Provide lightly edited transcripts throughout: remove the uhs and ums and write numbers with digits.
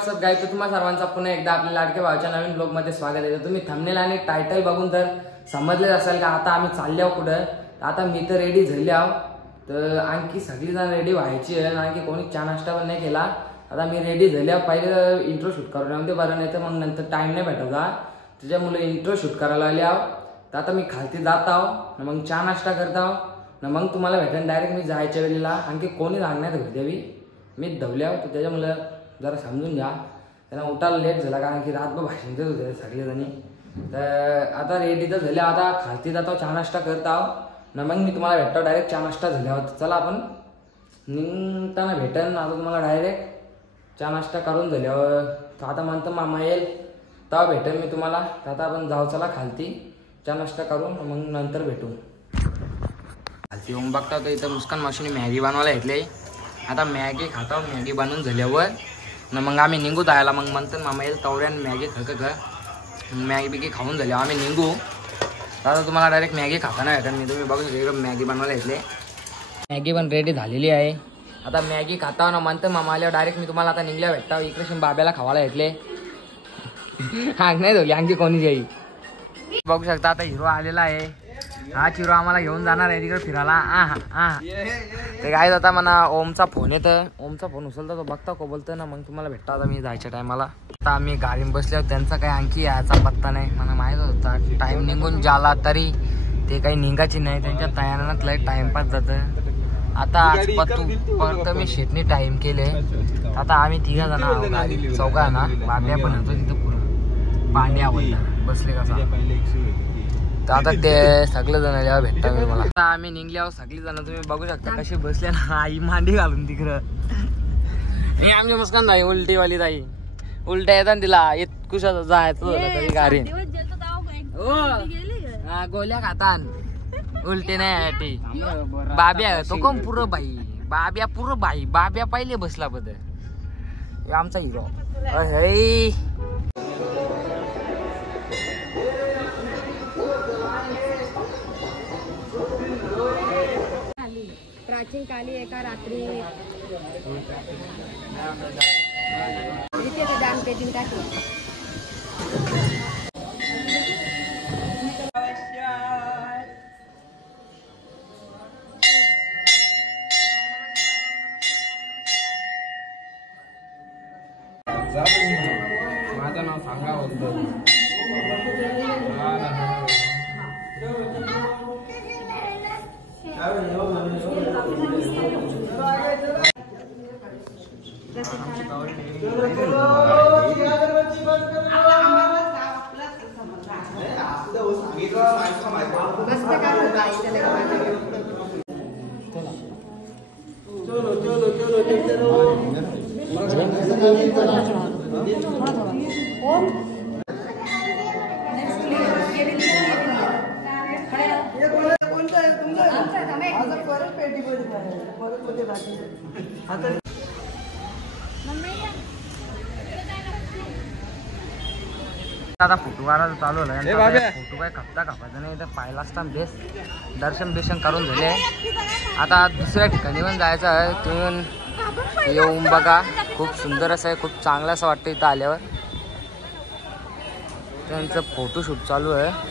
WhatsApp guys, तुम्हाला सर्वांचा पुन्हा एकदा आपल्या लाडके भावाच्या नवीन ब्लॉग मध्ये स्वागत आहे। तुम्ही थंबनेल आणि टायटल बघून तर समजलेच असेल का आता आम्ही चाललो कुठं। आता मी तर रेडी झाले आहो, तर आणखी सगळी जण रेडी व्हायची आहे, आणखी कोणी चहा नाश्ता पण नाही केला। आता मी रेडी झाले आहो, पहिले इंट्रो शूट करून येऊ दे बरं, नाही तर मग नंतर टाइम नाही भेटत का, त्याच्यामुळे इंट्रो शूट करायला आले आहो। तर आता मी खालती जात आहो, मग चहा नाश्ता करत आहो, मग तुम्हाला भेटेन डायरेक्ट मी जायच्या वेळेला। आणखी कोणी लागण्यात भेटावी मी धवले आहो, तर त्याच्यामुळे जरा समजून घ्या। त्यांना उठायला लेट झाला कारण की रातभर भाषण देत होते सगळेजणी। तर आता रेडी तर झाले, आता खालती जातो, चहा नाश्ता करत आहो, मग मी तुम्हाला भेटतो डायरेक्ट चहा नाश्ता झाल्यावर। चला आपण निघताना भेटेन आता तुम्हाला डायरेक्ट चहा नाश्ता करून झाल्यावर। तर आता म्हणतो मामा येईल तेव्हा भेटेन मी तुम्हाला। तर आता आपण जाऊ, चला खालती चहा नाश्ता करून मग नंतर भेटू। खालती येऊन बघता तर इथं मुस्कान मावशीने मॅगी बनवायला घेतली। आता मॅगी खातो, मॅगी बनवून झाल्यावर मग आम्ही निघू जायला। मग म्हणतो मामा येईल तवऱ्यान मॅगी मॅगी बिगी खाऊन झाली आम्ही निघू। आता तुम्हाला डायरेक्ट मॅगी खाताना भेटेल मी, तुम्ही बघू शकता मॅगी बनवायला घेतले। मॅगी पण रेडी झालेली आहे, आता मॅगी खाता ना म्हणतो मामा आल्यावर डायरेक्ट मी तुम्हाला आता निघल्या भेटता। इकडे बाब्याला खावायला घेतले, हाक नाही धरली आणखी कोणी जाई। बघू शकता आता हिरो आलेला आहे, हा हिरो आम्हाला घेऊन जाणार आहे तिकडे फिरायला। ते काय आता म्हणा ओमचा फोन येतं, ओमचा फोन उचलता तो बघता को बोलतोय ना, मग तुम्हाला भेटता आता मी जायच्या टायमाला। आता आम्ही गाडीत बसल्यावर त्यांचा काही आणखी यायचा पत्ता नाही, मला माहीत होता टाइम निघून जाला तरी ते काही निघायची नाही, त्यांच्या तयारात लय टाइमपास जातं। आता आज परत मी शेटनी टाइम केले, आता आम्ही 3 जण चौघा ना, बाब्या पण होतो तिथं पुढं, पांड्या आवडला बसले कसा। तर आता ते सगळे जण जेव्हा भेटता मी मला। आता आम्ही निघल्यावर सगळी जण तुम्ही बघू शकता कशी बसले ना, आई मांडी घालून तिकडं। हे आमची मुस्कान नाही उलटीवाली ताई, उलट्या येतात तिला कुशाचं जायचं तरी गाडी गोल्या खातान उलटे नाही। बाब्या तो कोण पुरं बाई, बाब्या पुरं बाई, बाब्या पहिले बसला बदल आमचा हिरो। प्राचीन काली एका रात्री दान पेटी टाकली। माझं नाव सांगा होतं आता फुटवारा चालू झाला, फोटो काय खपता खपायचा नाही, तर पाहिला असता बेस्ट दर्शन बिर्शन करून झाले। आता दुसऱ्या ठिकाणी पण जायचं आहे, तुम्ही येऊन बघा, खूप सुंदर असं आहे, खूप चांगलं असं वाटतं इथं आल्यावर। त्यांचं फोटोशूट चालू आहे।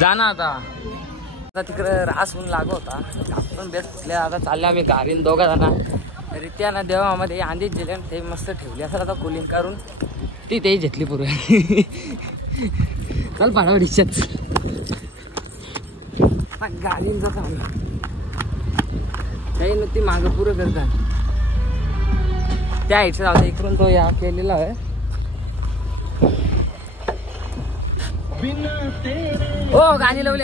जा ना आता तिकडे रास होऊन लागू होता, आपण बेस्ट आता चालले आम्ही गाडीन 2 जण। रित्या ना देवामध्ये आंधीच दिले, ते मस्त ठेवले असं आता कुलिंग करून ती तेही घेतली पूर्वी। चल पाडावर रिक्षाच गाडींचा चालू काही नुसती मागं पुरं करतात त्या हाईटचं जाऊ दे, इकडून तो या केलेला आहे। हो गाणी लावली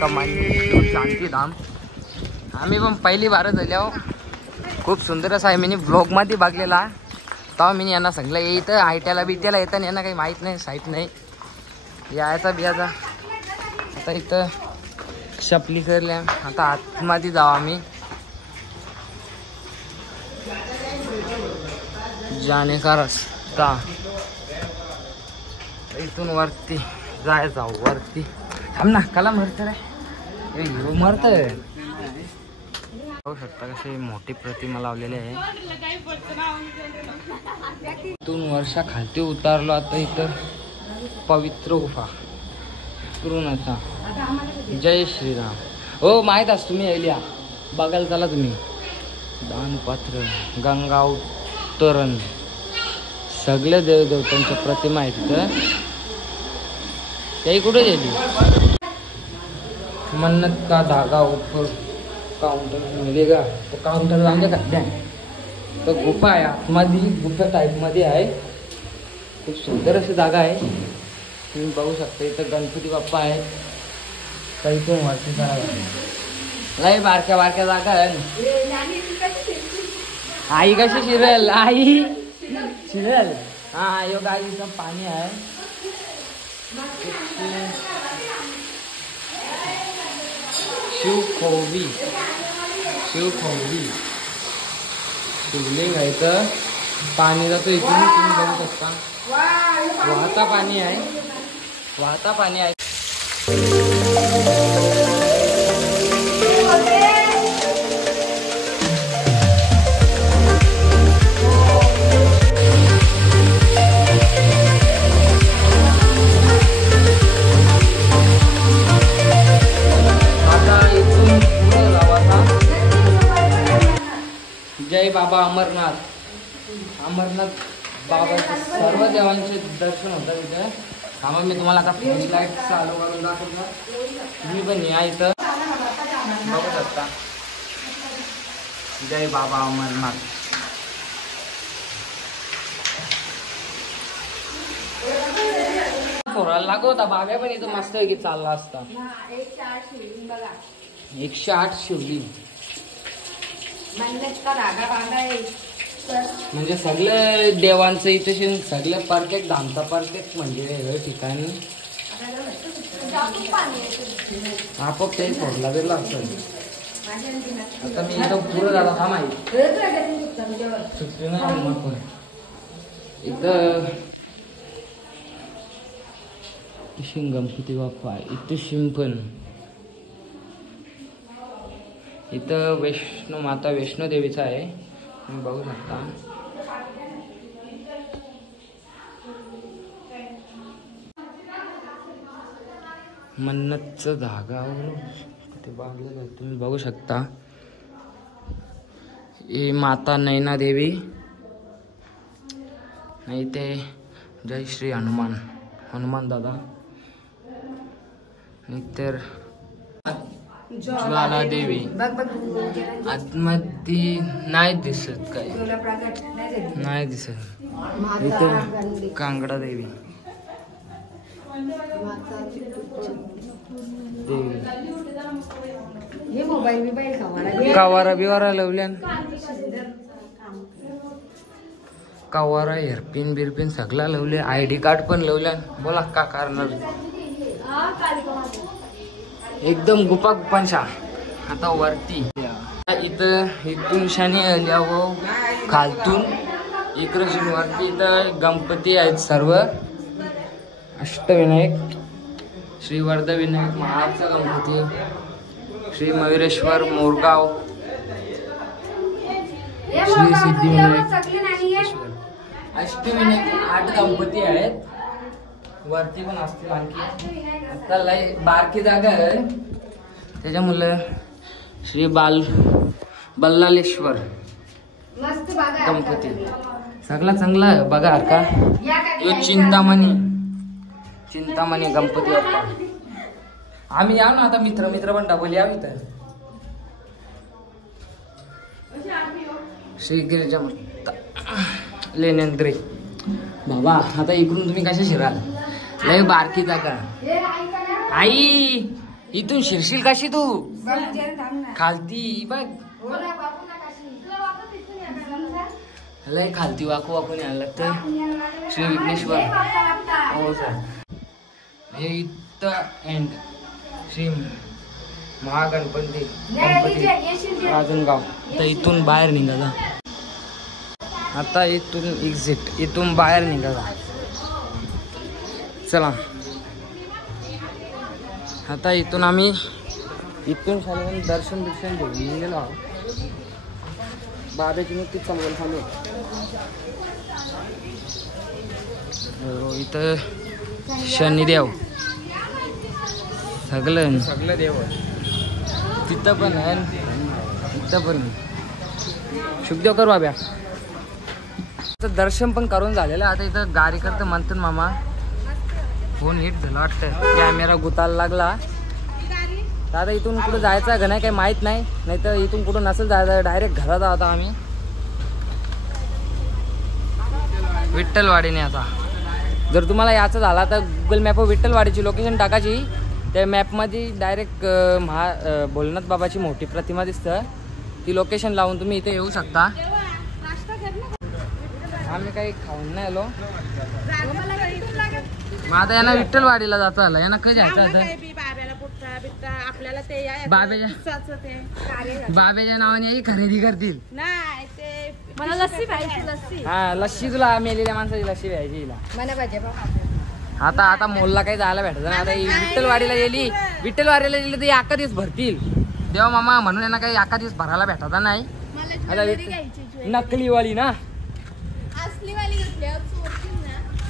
कमानी शांती धाम, आम्ही पण पहिली बार झाल्या। खूप सुंदर असा आहे, मी ब्लॉग मध्ये बघलेला, तेव्हा मी यांना सांगितलं इथं आयट्याला बिट्याला येतं, यांना काही माहीत नाही, साईट नाही यायचा बियाचा। आता इथं शपली करल्या, आता आतमध्ये जाऊ आम्ही। जाने का रास्ता इथून वरती जाऊ वरती. थांब ना, कला मरत रे, मरत. पाहू शकता कशी मोठी प्रतिमा लावलेली आहे. इथून वर्षा खालती उतारलो. आता इथं पवित्र गुफा करून आता. जय श्रीराम. हो माहीत असं तुम्ही यायला बघायला चला तुम्ही. दानपात्र, गंगा उतरण, सगळे देवदेवतांच्या प्रतिमा आहेत तिथं. त्याही कुठे गेली. मन्नत का धागा ऊपर काउंटर मिलेगा. तो काउंटर लांगे सध्या तो गुफा आहे आतमध्ये. गुफा टाईपमध्ये आहे. खूप सुंदर अशी जागा आहे. तुम्ही बघू शकता. इथं गणपती बाप्पा आहेत. काही पण वरती लय बारक्या बारक्या जागा आहे. आई कशी शिरेल. आई शिरेल. हा यो गाईचं पाणी आहे. शिवखोबी शिवलिंग आहे. तर पाणी जातो इथून. तुम्ही बघू शकता. वाहता पाणी आहे. जय बाबा अमरनाथ बाबाचे सर्व देवांचे दर्शन होतात इथे. आम्हा मी तुम्हाला आता फ्लॅश लाईट चालू करून दाखवतो. तुम्ही पण या इथं बघू शकता. जय बाबा अमरनाथ. पोराला लागू होता. बाब्या पण इथं मस्त की चालला असता. 108 शिवलिंग. म्हणजे सगळे देवांचं इथे सगळे परफेक्ट धामता परफेक्ट म्हणजे हे ठिकाणी आपोआप ते फोडला गेला असतं. आता मी इथं पुरं झाला था माहिती सुट्टी नाही. इथं गणपती बाप्पा आहे. इथं शिंपण. इथं वैष्णो माता वैष्णो देवीचा आहे. तुम्ही बघू शकता. मन्नतचं धागा ते बांधलेलं आहे. तुम्ही बघू शकता. ही माता नैना देवी. नाही ते जय श्री हनुमान दादा. नाहीतर ज्वाला देवी. आतमध्ये नाही दिसत काय. नाही दिसत. इथे कांगडा देवी कावारा बिवारा लावल्यान. कावारा हेअरपिन बिरपिन सगळा लावले. ID कार्ड पण लावल्यान. बोला का करणार. एकदम गुपांशा. आता वरती इथून शनी खालतून इकडे वरती. इथं गणपती आहेत सर्व. अष्टविनायक. श्री वर्धविनायक महाराजचा गणपती. श्री मयुरेश्वर मोरगाव. श्री सिद्धिविनायक. अष्टविनायक 8 गणपती आहेत. वरती पण असतील आणखी. आता लय बारकी जागा आहे त्याच्यामुळे श्री बल्लालेश्वर गणपती सगळा चांगला आहे बघा का. यो चिंतामणी गणपती बाप्पा. आम्ही याव ना आता. मित्र पण डबल याव इथं. श्री गिरिजा लेनेंद्रे बाबा. आता इकडून तुम्ही कशा शिराल. लय बारकी जागा. आई इथून शिरशील कशी तू. खालती बघ. लय खालती वाकून यायला लागतं. श्री विघ्नेश्वर. हो सर. हे इथं एंड श्री महागणपती राजनगाव. तर इथून बाहेर निघाला. आता इथून एक्झिट. इथून बाहेर निघाला. चला आता इथून आम्ही शाळेमध्ये दर्शन घेऊन गेलो आहोत. बाबाची नुकतीच चांगलं चालू इथं शनिदेव सगळं देव तिथं पण आहे इथं पण. शुभदेव कर बाब्या. दर्शन पण करून झालेलं. आता इथं गाडी करतं म्हणतो मामा. फोन हिट झाला वाटतं, कॅमेरा गुतायला लागला. तर आता इथून कुठं जायचं का नाही काही माहीत नाही. नाही तर इथून कुठं नसेल जायचं, डायरेक्ट घरात आता आम्ही विठ्ठलवाडीने. आता जर तुम्हाला याचं झाला तर गुगल मॅपवर विठ्ठलवाडीची लोकेशन टाकायची. त्या मॅपमध्ये डायरेक्ट भोलेनाथ बाबाची मोठी प्रतिमा दिसतं. ती लोकेशन लावून तुम्ही इथे येऊ शकता. आम्ही काही खाऊन नाही आलो. मग आता यांना विठ्ठलवाडीला जायचं आलं. यांना काय जायचं आता बाब्याच्या नावाने खरेदी करतील. मला लस्सी पाहिजे. हा लस्सी तुला मेलेल्या माणसाची लस्सी प्यायची हिला. आता मोलला काही जायला भेटत नाही. आता विठ्ठलवाडीला गेली तर एका दिवस भरतील देवा मामा म्हणून यांना काही एका दिवस भरायला भेटत नाही. आता नकलीवाली ना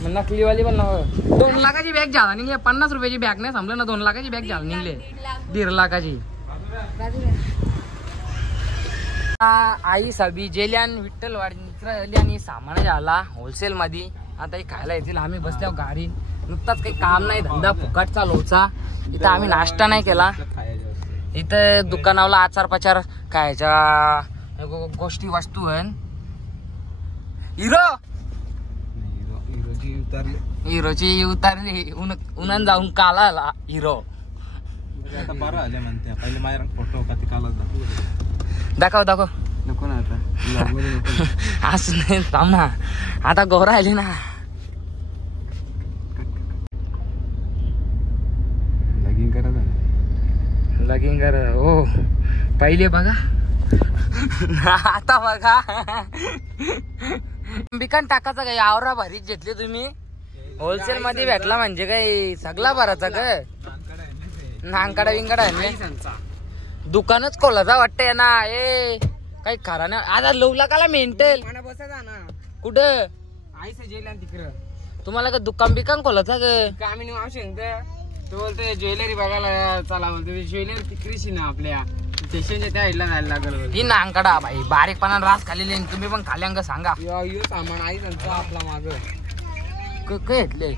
नकलीवाली पण 2 लाखाची बॅग झाला निघले. 50 रुपयाची बॅग नाही संपलं ना. 2 लाखाची बॅग झाला निघले. 1.5 लाखाची. आई सभी जेल्यान विठ्ठलवाडी आणि सामान झाला होलसेल मध्ये. आता हे खायला येतील. आम्ही बसल्यावर गाडी नुकताच काही काम नाही धंदा फुकट चालवचा. इथं आम्ही नाश्ता नाही केला. इथं दुकानावला आचार पाचार खायच्या गोष्टी वस्तू आहेत. हिरोची उतारली उन्हान जाऊन काला हिरो. दाखव नको ना आता असं नाही थांब ना. आता गोरा आली ना. लगीन करा हो पहिले बघा. आता बघा बिकान टाकायचा काही आवरा भारीच घेतली तुम्ही. होलसेल मध्ये भेटला म्हणजे काही सगळा भराचा का नांगकडा विंगडा आहे. दुकानच खोलाचा वाटतंय ना. ए काही खरा नाही. आता लवला काला मेंटल कुठं तिकडं तुम्हाला का दुकान बिकान खोलाचा का आम्ही तो बोलतोय ज्वेलरी बघायला चला बोलतो. ज्वेलरी तिकरीशी ना आपल्या स्टेशनच्या त्या साईडला जायला लागल. ही नांगकडा भाई बारीकपणा रास खालेली. तुम्ही पण खाल्यांग सांगा सामान आई आपला माग घेतले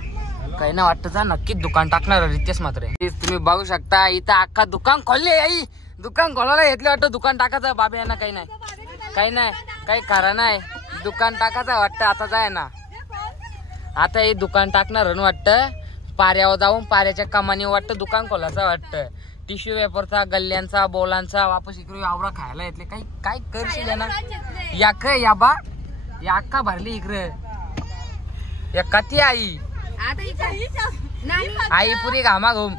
काही ना वाटत. नक्कीच दुकान टाकणार रितेश मात्र. तुम्ही बघू शकता इथं अख्खा दुकान खोलले. आई दुकान खोलायला घेतले वाटतं. दुकान टाकायचं बाबा यांना काही नाही काही खरं नाही. दुकान टाकायचं वाटतं. आता जाय ना आता हे दुकान टाकणार वाटतं. पाऱ्यावर जाऊन पाऱ्याच्या कमानी वाटतं दुकान खोलायचं वाटतं. टिश्यू पेपरचा गल्ल्यांचा बोलांचा वापस इकडे आवरा खायला येतले. काही काय करशील ना या बा या अक्का भरली इकडे या कती आई आई पुरी घामा घुम.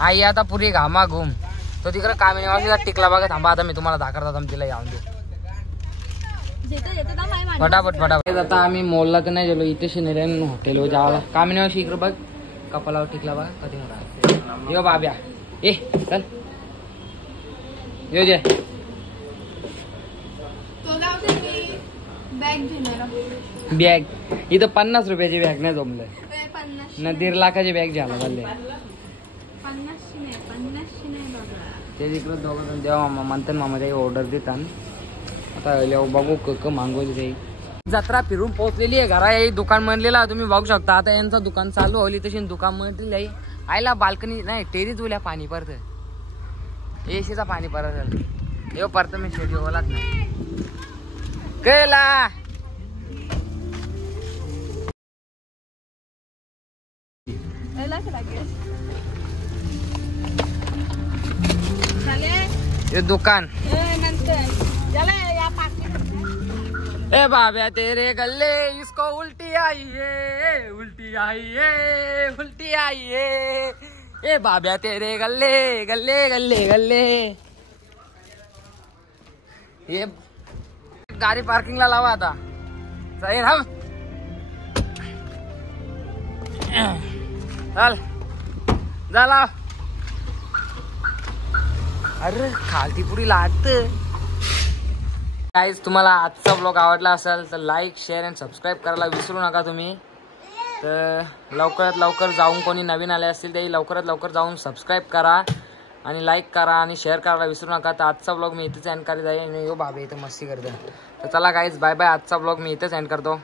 आई आता पुरी घामा घुम. तो तिकडे कामिनी टिकला बघा. थांबा आता मी तुम्हाला दाखवता तिला यावून दे फटाफट. आता आम्ही मॉलला तर नाही गेलो. इथे शिनेऱ्यान हॉटेलवर जावला. कामिनी इकडे बघ कपालावर टिकला बघा कधी मला. यो बाब्या ए चल यो जे बॅग इथं 50 रुपयाची बॅग नाही जमलं ना. 1.5 लाखाची बॅग झाला चालले. ते तिकडे दोघं जेव्हा म्हणतात मामा काही ऑर्डर देतात. आता बघू क मागवली काही. जत्रा फिरून पोहोचलेली आहे. घरा येई दुकान म्हणलेला तुम्ही बघू शकता. आता यांचं दुकान चालू होली तशी दुकान म्हणलेली आहे. आईला बाल्कनी नाही टेरीच उल्या पाणी परत एसीचा पाणी परत येऊ परत मी शेडी ओलाच नाही केला. ये दुकान ए बाब्या तेरे गले इसको उल्टी आई है उल्टी आई है उल्टी आई है. ए बाब्या तेरे गले गले गले गले. ये गाडी पार्किंगला लावा आता. जाईल हम चल झाला. अरे खालती पुरी लागत. गाईज तुम्हाला आजचा ब्लॉग आवडला असेल तर लाईक शेअर अँड सबस्क्राईब करायला विसरू नका तुम्ही. तर लवकरात लवकर जाऊन कोणी नवीन आले असतील ते लवकरात लवकर जाऊन सबस्क्राईब करा आणि लाईक करा आणि शेअर करायला विसरू नका. तर आजचा ब्लॉग मी इथेच एंड करीत आहे. आणि यो बाबे इथं मस्ती करतो. तर चला गाईज बाय बाय. आजचा ब्लॉग मी इथेच एंड करतो.